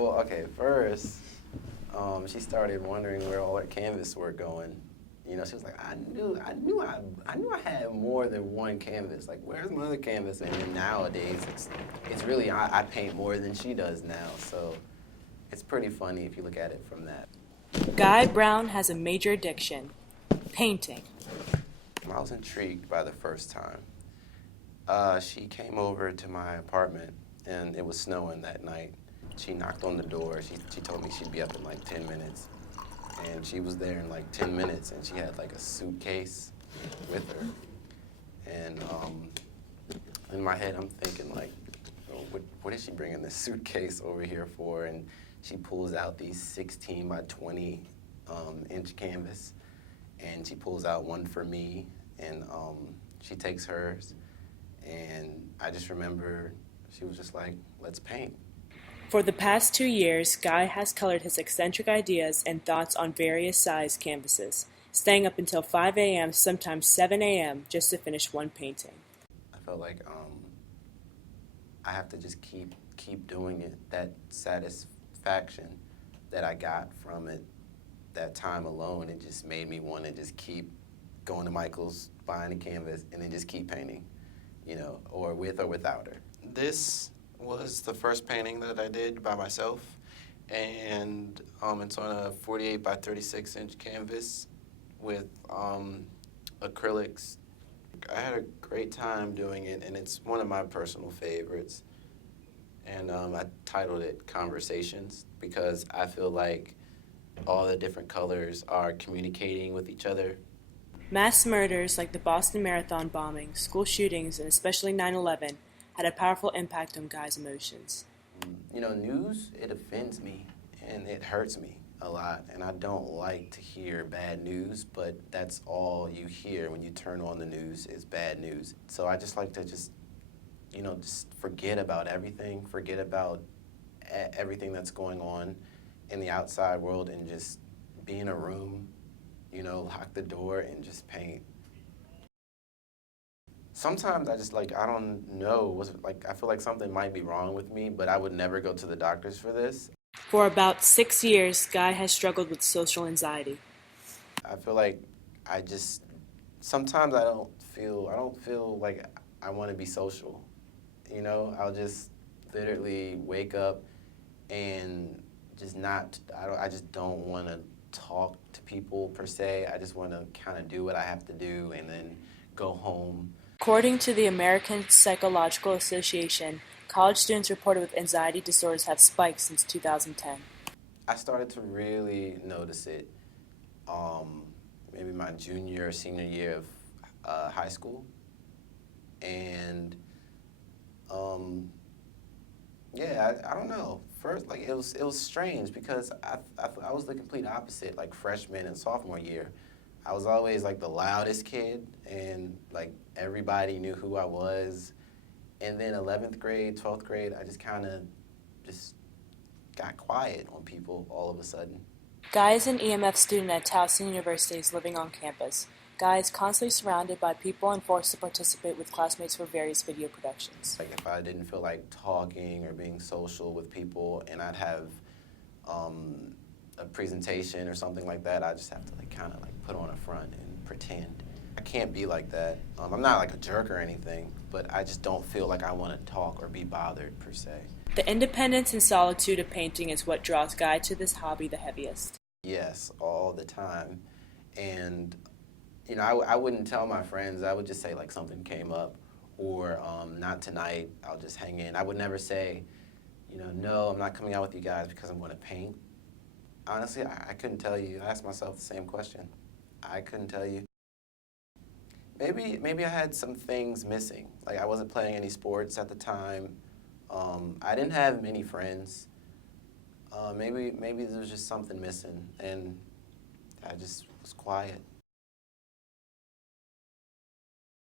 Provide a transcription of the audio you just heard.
Well, okay, first, she started wondering where all her canvas were going. You know, she was like, I knew I had more than one canvas. Like, where's my other canvas? And then nowadays, it's really, I paint more than she does now. So it's pretty funny if you look at it from that. Guy Brown has a major addiction, painting. I was intrigued by the first time. She came over to my apartment, and it was snowing that night. She knocked on the door. She told me she'd be up in like 10 minutes. And she was there in like 10 minutes, and she had like a suitcase with her. And in my head, I'm thinking like, oh, what is she bringing this suitcase over here for? And she pulls out these 16 by 20 inch canvas, and she pulls out one for me, and she takes hers. And I just remember she was just like, let's paint. For the past 2 years, Guy has colored his eccentric ideas and thoughts on various size canvases, staying up until 5 a.m., sometimes 7 a.m., just to finish one painting. I felt like I have to just keep doing it. That satisfaction that I got from it, that time alone, it just made me want to just keep going to Michael's, buying a canvas, and then just keep painting, you know, or with or without her. This was the first painting that I did by myself, and it's on a 48 by 36 inch canvas with acrylics. I had a great time doing it, and it's one of my personal favorites. And I titled it Conversations because I feel like all the different colors are communicating with each other. Mass murders like the Boston Marathon bombing, school shootings, and especially 9/11 had a powerful impact on Guy's emotions. You know, news, it offends me and it hurts me a lot, and I don't like to hear bad news, but that's all you hear when you turn on the news is bad news. So I just like to just forget about everything, forget about everything that's going on in the outside world and just be in a room, you know, lock the door and just paint. Sometimes I just I don't know, I feel like something might be wrong with me, but I would never go to the doctors for this. For about 6 years, Guy has struggled with social anxiety. I feel like sometimes I don't feel like I want to be social. You know, I'll just literally wake up and I just don't want to talk to people per se. I just want to kind of do what I have to do and then go home. According to the American Psychological Association, college students reported with anxiety disorders have spiked since 2010. I started to really notice it maybe my junior or senior year of high school. And I don't know. First, it was strange because I was the complete opposite, like freshman and sophomore year. I was always like the loudest kid, and like everybody knew who I was. And then 11th grade, 12th grade, I just kind of just got quiet on people all of a sudden. Guy is an EMF student at Towson University living on campus. Guy is constantly surrounded by people and forced to participate with classmates for various video productions. Like if I didn't feel like talking or being social with people and I'd have a presentation or something like that, I just have to kind of put on a front and pretend. I can't be like that. I'm not like a jerk or anything, but I just don't feel like I want to talk or be bothered per se. The independence and solitude of painting is what draws Guy to this hobby the heaviest. Yes, all the time. And you know, I wouldn't tell my friends. I would just say something came up or not tonight, I'll just hang in. I would never say, no, I'm not coming out with you guys because I'm going to paint. Honestly, I couldn't tell you. I asked myself the same question. I couldn't tell you. Maybe I had some things missing. Like I wasn't playing any sports at the time. I didn't have many friends. Maybe there was just something missing, and I just was quiet.